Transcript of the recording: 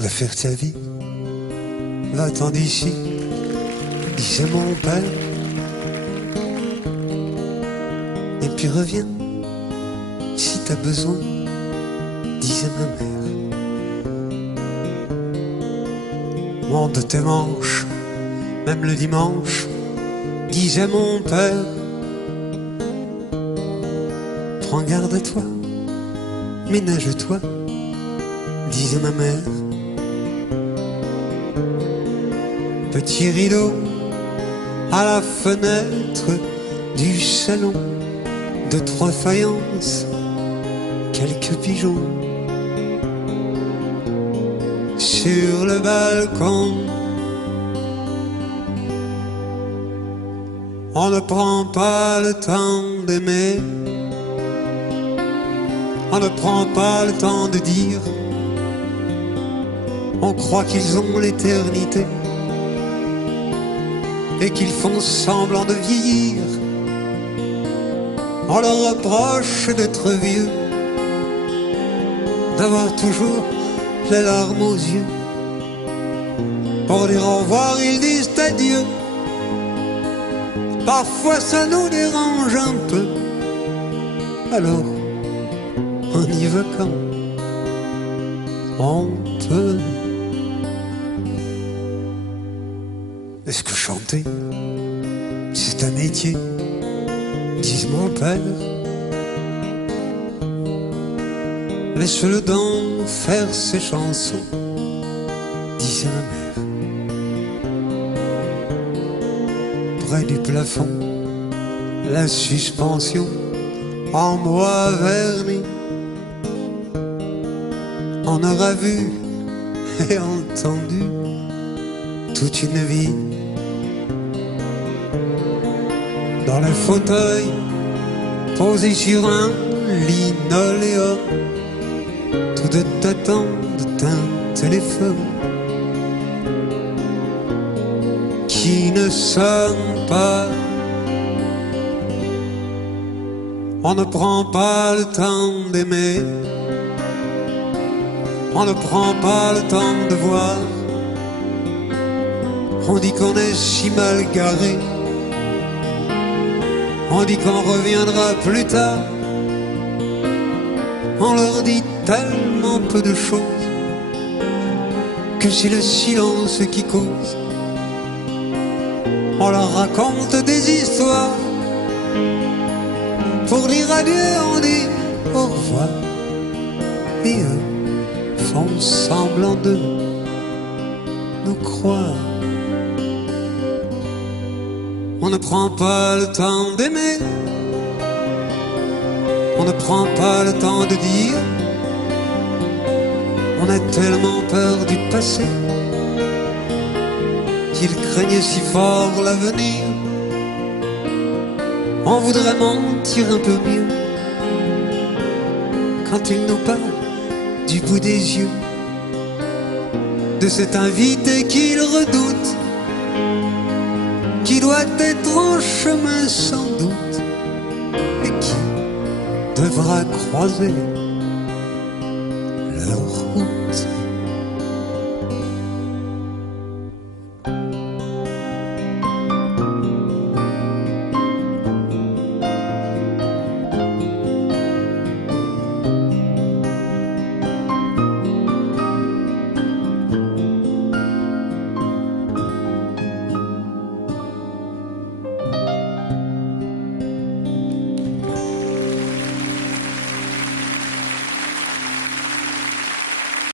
Va faire ta vie, va-t'en d'ici, disait mon père. Et puis reviens, si t'as besoin, disait ma mère. Monte tes manches, même le dimanche, disait mon père. Prends garde à toi, ménage-toi, disait ma mère. Petit rideau à la fenêtre du salon, de 3 faïences, quelques pigeons. Sur le balcon, on ne prend pas le temps d'aimer, on ne prend pas le temps de dire, on croit qu'ils ont l'éternité et qu'ils font semblant de vieillir. On leur reproche d'être vieux, d'avoir toujours les larmes aux yeux. Pour dire au revoir, ils disent adieu. Parfois ça nous dérange un peu. Alors, on y va quand on peut. Est-ce que chanter, c'est un métier, disent mon père. Laisse-le donc faire ses chansons, disait ma mère. Près du plafond, la suspension en bois verni. On aura vu et entendu toute une vie. Dans le fauteuil, posé sur un linoléum, tout de t'attendent un téléphone qui ne sonne pas. On ne prend pas le temps d'aimer, on ne prend pas le temps de voir. On dit qu'on est si mal garé, on dit qu'on reviendra plus tard. On leur dit tellement peu de choses que c'est le silence qui cause. On leur raconte des histoires. Pour dire adieu, on dit au revoir. Et eux font semblant de nous croire. On ne prend pas le temps d'aimer, on ne prend pas le temps de dire. On a tellement peur du passé qu'il craignait si fort l'avenir. On voudrait mentir un peu mieux quand il nous parle du bout des yeux, de cet invité qu'il redoute, qui doit être en chemin sans doute et qui devra croiser leur